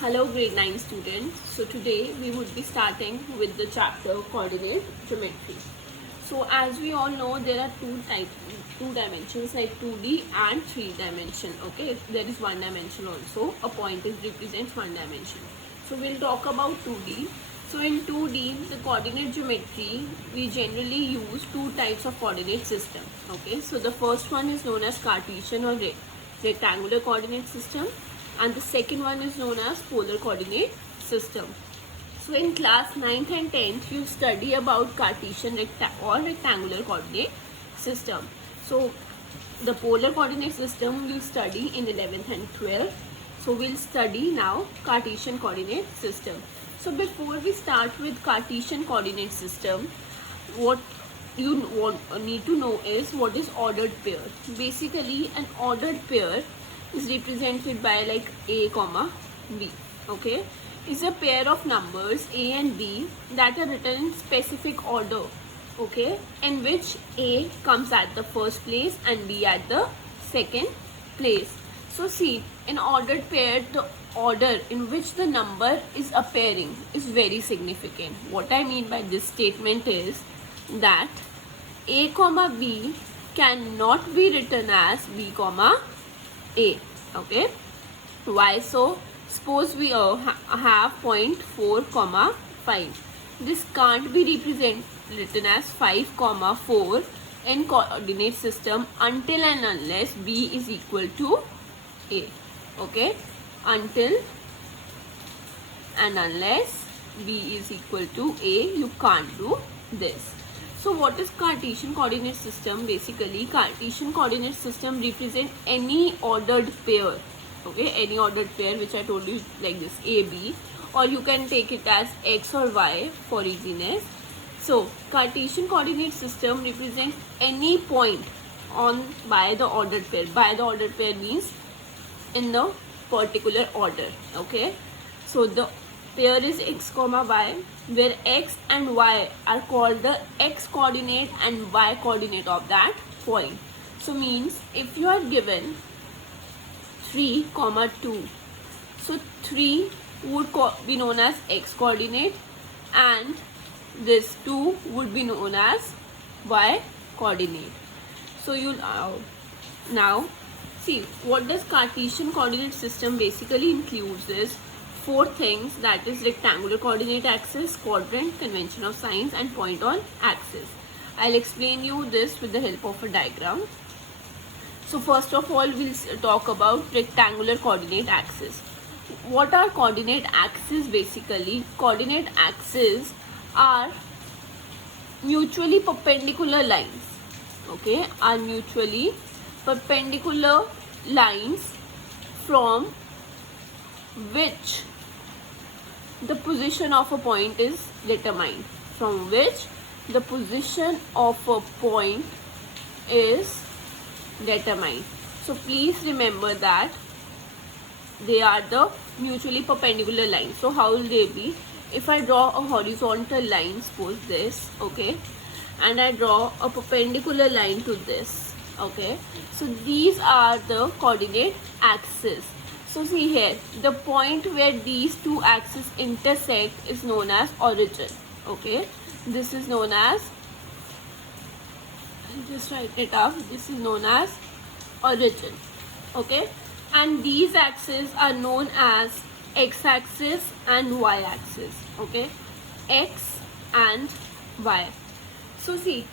Hello grade 9 students. So today we would be starting with the chapter coordinate geometry. So as we all know there are two dimensions like 2D and 3 dimension. Okay, there is one dimension also. A point is represents one dimension. So we'll talk about 2D. So in 2D the coordinate geometry we generally use two types of coordinate system. Okay, so the first one is known as Cartesian or rectangular coordinate system, and the second one is known as polar coordinate system. So in class 9th and 10th you study about Cartesian or rectangular coordinate system. So the polar coordinate system we'll study in 11th and 12th. So we'll study now Cartesian coordinate system. So before we start with Cartesian coordinate system, what you need to know is what is ordered pair. Basically an ordered pair is represented by like a comma b. Okay, is a pair of numbers a and b that are written in specific order. Okay, in which a comes at the first place and b at the second place. So see, in ordered pair the order in which the number is appearing is very significant. What I mean by this statement is that a comma b cannot be written as b comma a. Okay, why so? Suppose we have point 4 comma 5. This can't be written as 5 comma 4 in coordinate system until and unless b is equal to a. Okay, until and unless b is equal to a, you can't do this. So what is Cartesian coordinate system? Basically Cartesian coordinate system represent any ordered pair. Okay, any ordered pair which I told you like this a b, or you can take it as x or y for easiness. So Cartesian coordinate system represents any point on by the ordered pair. By the ordered pair means in the particular order. Okay, so the pair is x comma y, where x and y are called the x coordinate and y coordinate of that point. So means if you are given 3 comma 2, so 3 would be known as x coordinate and this 2 would be known as y coordinate. So you now see what does Cartesian coordinate system basically includes is 4 things, that is rectangular coordinate axis, quadrant, convention of signs and point on axis. I'll explain you this with the help of a diagram. So first of all we'll talk about rectangular coordinate axis. What are coordinate axes? Basically coordinate axes are mutually perpendicular lines. Okay, are mutually perpendicular lines from which the position of a point is determined. From which the position of a point is determined. So please remember that they are the mutually perpendicular lines. So how will they be? If I draw a horizontal line, suppose this, okay, and I draw a perpendicular line to this, okay, so these are the coordinate axes. So see here, the point where these two axes intersect is known as origin. Okay, this is known as, I'll just write it up, this is known as origin. Okay, and these axes are known as x-axis and y-axis. Okay, x and y. So see,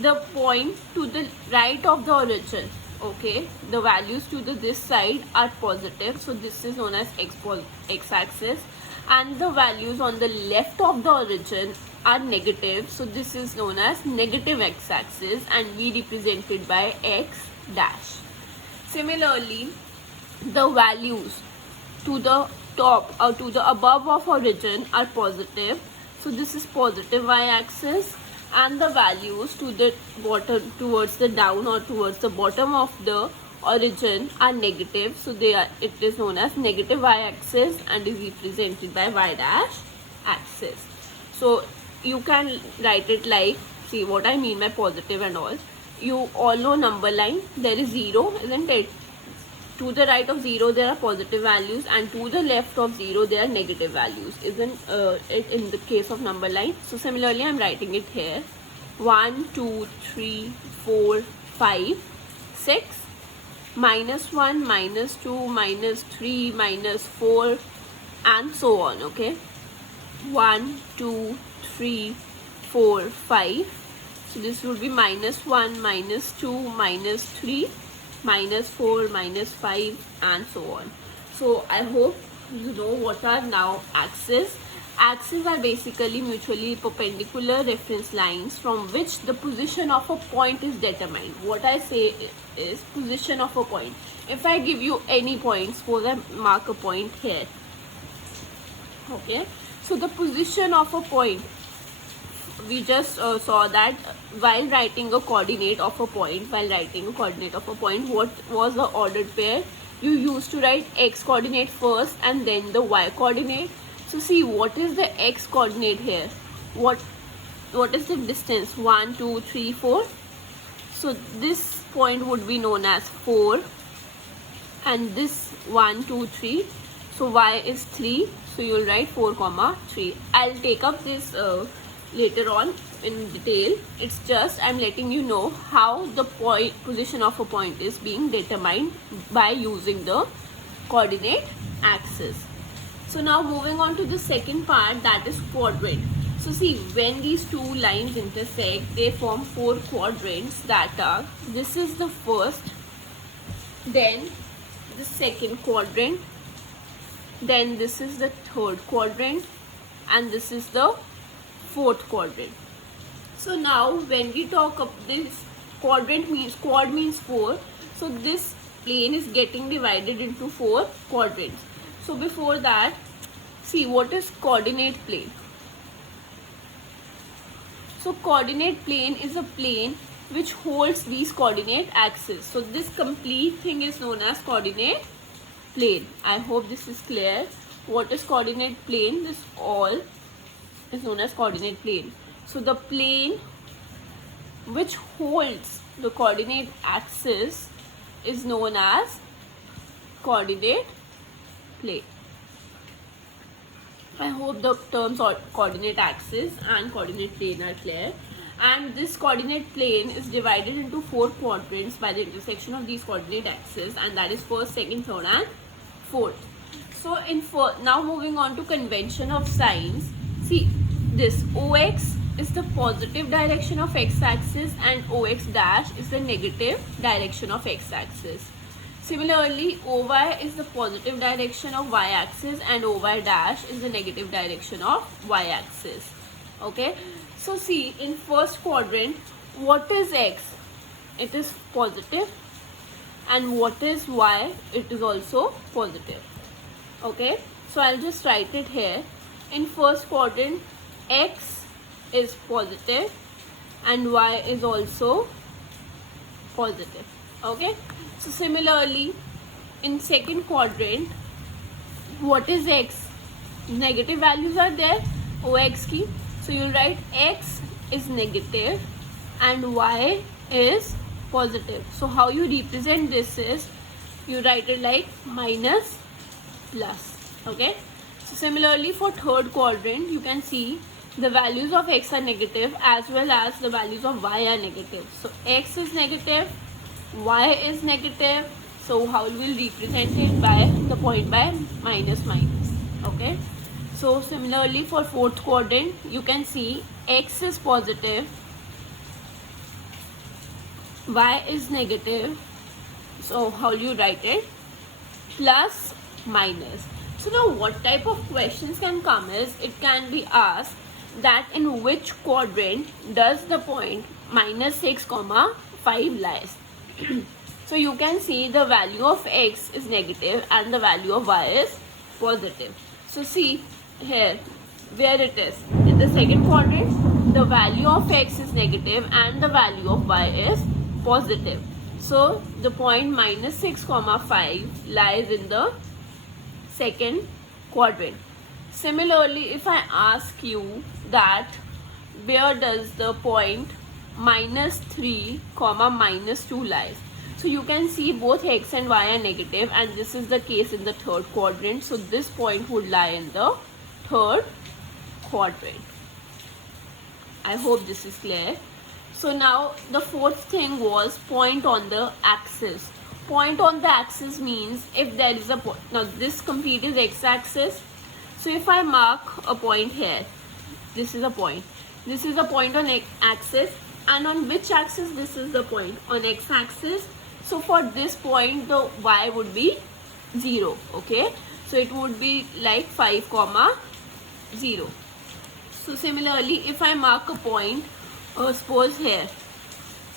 the point to the right of the origin, okay, the values to this side are positive, so this is known as x-axis, and the values on the left of the origin are negative, so this is known as negative x-axis and we represented by x dash. Similarly, the values to the top or to the above of origin are positive, so this is positive y-axis, and the values to the bottom towards the down or towards the bottom of the origin are negative, so it is known as negative y-axis and is represented by y dash axis. So you can write it like, see what I mean by positive and all. You all know number line, there is 0, isn't it? to the right of 0 there are positive values, and to the left of 0 there are negative values. Isn't it in the case of number line? So similarly I'm writing it here. 1 2 3 4 5 6, -1 -2 -3 -4, and so on. Okay, 1 2 3 4 5. So this would be -1 -2 -3 -4 -5, and so on. So I hope you know what are now axes. Axes are basically mutually perpendicular reference lines from which the position of a point is determined. What I say is position of a point. If I give you any point, suppose I mark a point here. Okay, so the position of a point, we just saw that while writing a coordinate of a point, what was the ordered pair? You used to write x coordinate first and then the y coordinate. So see, what is the x coordinate here? What is the distance? 1 2 3 4. So this point would be known as 4, and this 1 2 3. So y is 3. So you'll write 4 comma 3. I'll take up this later on in detail. It's just I'm letting you know how the position of a point is being determined by using the coordinate axis. So now moving on to the second part, that is quadrant. So see, when these two lines intersect, they form 4 quadrants, that are, this is the first, then the second quadrant, then this is the third quadrant, and this is the fourth quadrant. So now when we talk of this quadrant, quad means 4. So this plane is getting divided into 4 quadrants. So before that, see, what is coordinate plane? So coordinate plane is a plane which holds these coordinate axes. So this complete thing is known as coordinate plane. I hope this is clear. What is coordinate plane? This all is known as coordinate plane. So the plane which holds the coordinate axis is known as coordinate plane. I hope the terms coordinate axis and coordinate plane are clear. And this coordinate plane is divided into 4 quadrants by the intersection of these coordinate axes, and that is first, second, third, and fourth. So now moving on to convention of signs. See, this OX is the positive direction of x-axis and OX dash is the negative direction of x-axis. Similarly, OY is the positive direction of y-axis and OY dash is the negative direction of y-axis. Okay, so see, in first quadrant, what is x? It is positive, and what is y? It is also positive. Okay, so I'll just write it here. In first quadrant, x is positive and y is also positive. Okay, so similarly in second quadrant, what is x? Negative values are there, OX key. So you'll write x is negative and y is positive. So how you represent this is, you write it like minus plus. Okay, so similarly for third quadrant, you can see the values of x are negative as well as the values of y are negative. So x is negative, y is negative. So how we will represent it? By the point by minus minus. Okay, so similarly for fourth quadrant, you can see x is positive, y is negative. So how you write it? Plus minus. So now what type of questions can come is, it can be asked that in which quadrant does the point -6, 5 lies. So you can see the value of x is negative and the value of y is positive. So see here where it is. In the second quadrant, the value of x is negative and the value of y is positive. So the point -6, 5 lies in the second quadrant. Similarly, if I ask you that where does the point -3, -2 lies? So you can see both x and y are negative, and this is the case in the third quadrant. So this point would lie in the third quadrant. I hope this is clear. So now the fourth thing was point on the axis. Point on the axis means if there is a point. Now this complete is x-axis. So if I mark a point here, this is a point. This is a point on x-axis, and on which axis this is the point? On x-axis. So for this point the y would be 0. Okay, so it would be like 5, 0. So similarly, if I mark a point, suppose here,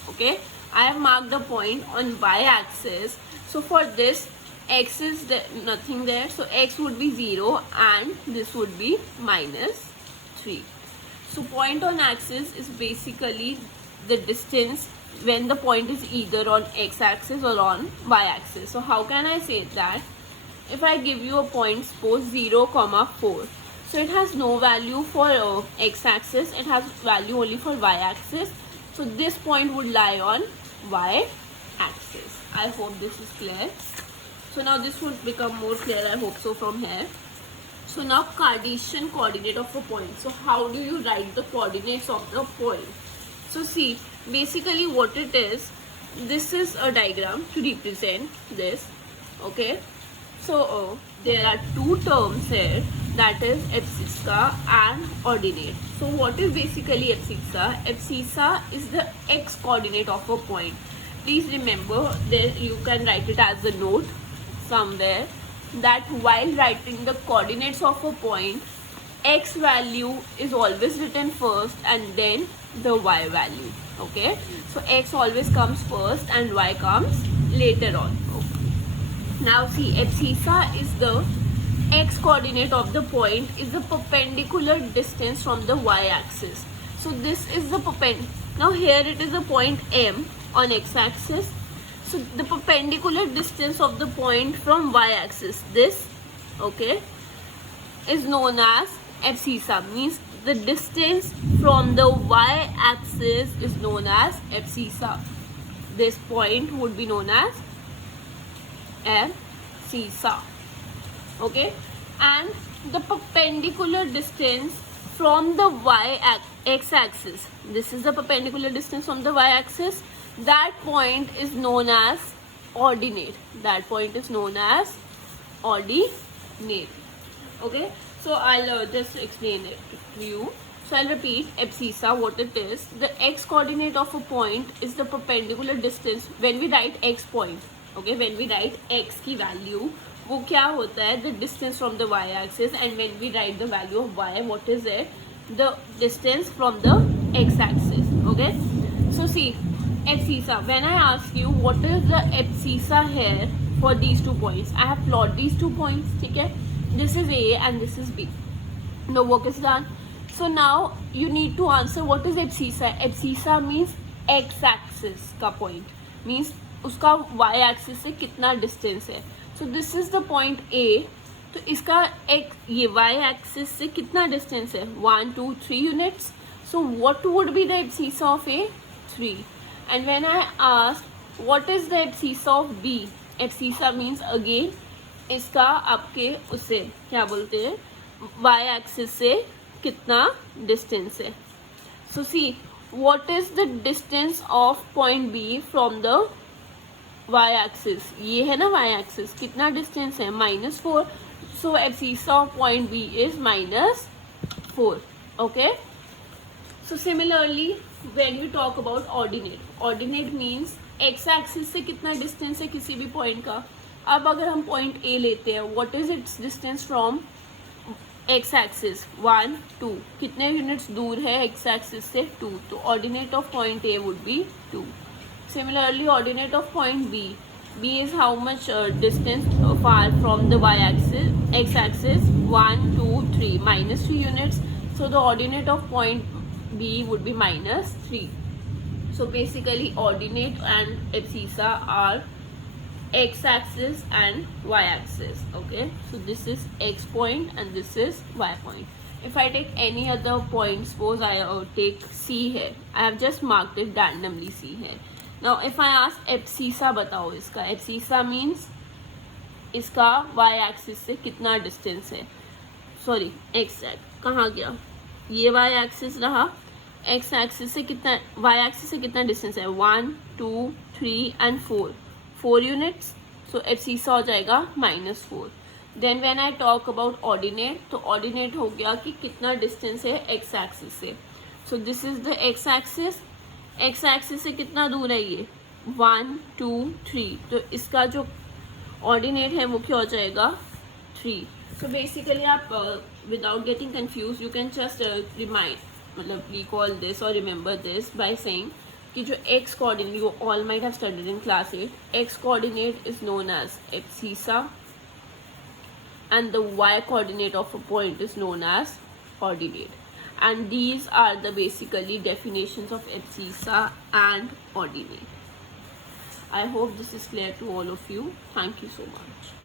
okay, I have marked a point on y-axis. So for this, x is nothing there, so x would be 0 and this would be -3. So point on axis is basically the distance when the point is either on x-axis or on y-axis. So how can I say that? If I give you a point, suppose 0, 4. So it has no value for x-axis, it has value only for y-axis. So this point would lie on y-axis. I hope this is clear. So now this would become more clear, I hope so, from here. So now Cartesian coordinate of a point. So how do you write the coordinates of the point? So see, basically what it is, this is a diagram to represent this, okay. So there are two terms here, that is abscissa and ordinate. So what is basically abscissa? Abscissa is the x coordinate of a point. Please remember, there you can write it as a note somewhere, that while writing the coordinates of a point, x value is always written first and then the y value. Okay, so x always comes first and y comes later on. Okay. Now see, abscissa is the x coordinate of the point is the perpendicular distance from the y-axis. So this is the perpendicular. Now here it is a point M on x-axis. So the perpendicular distance of the point from y-axis, this, okay, is known as abscissa. Means the distance from the y-axis is known as abscissa. This point would be known as abscissa. Okay, and the perpendicular distance from the x-axis, this is the perpendicular distance from the y-axis, that point is known as ordinate. That point is known as ordinate. Okay, so I'll just explain it to you. So I'll repeat abscissa, what it is. The x coordinate of a point is the perpendicular distance when we write x point. Okay, when we write x की value, वो क्या होता है, the distance from the y-axis, and when we write the value of y, what is it? The distance from the x-axis. Okay, so see, abscissa, when I ask you what is the abscissa here for these 2 points, I have plotted these 2 points. Okay, this is A and this is B. The work is done. So now you need to answer what is abscissa. Abscissa means x-axis का point, means उसका y-axis से कितना distance है. So this is the point A. तो इसका एक ये y-axis से कितना distance है? 1, 2, 3 units. So what would be the abscissa of A? 3. And when I ask what is the abscissa of B? Abscissa means again इसका आपके उसे क्या बोलते हैं, y-axis से कितना distance है. So see, what is the distance of point B from the y-axis? ये है ना y-axis, कितना distance है? -4. So abscissa of point B is -4. Okay. So similarly, when we talk about ordinate means x-axis से कितना distance है किसी भी point का. अब अगर हम point A लेते हैं, what is its distance from x-axis? 1, 2. कितने units दूर है x-axis से? 2. तो ordinate of point A would be 2. Similarly, ordinate of point B. B is how much distance far from the y-axis, x-axis? 1, 2, 3. -3 units. So the ordinate of point B would be -3. So basically, ordinate and abscissa are x-axis and y-axis. Okay. So this is x point and this is y point. If I take any other point, suppose I take C here. I have just marked it randomly C here. Now if I ask abscissa बताओ इसका, abscissa means इसका y axis से कितना distance है, sorry x कहाँ गया, ये y axis रहा, x एक्सिस से कितना, y एक्सिस से कितना डिस्टेंस है, 1 2 3 एंड 4 यूनिट्स, सो एब्सिसा हो जाएगा -4. Then when I talk about ordinate, तो ऑर्डिनेट हो गया कि कितना डिस्टेंस है x एक्सिस से, so this is the x axis, x axis से कितना दूर है ये 1 2 3, तो इसका जो ऑर्डिनेट है वो क्या हो जाएगा 3. सो बेसिकली आप without getting confuse you can just remind, मतलब रिकॉल दिस और रिमेंबर दिस बाय सेइंग कि जो x coordinate, you all might have studied in class 8, x coordinate is known as abscissa and the y coordinate of a point is known as ordinate, and these are the basically definitions of abscissa and ordinate. I hope this is clear to all of you. Thank you so much.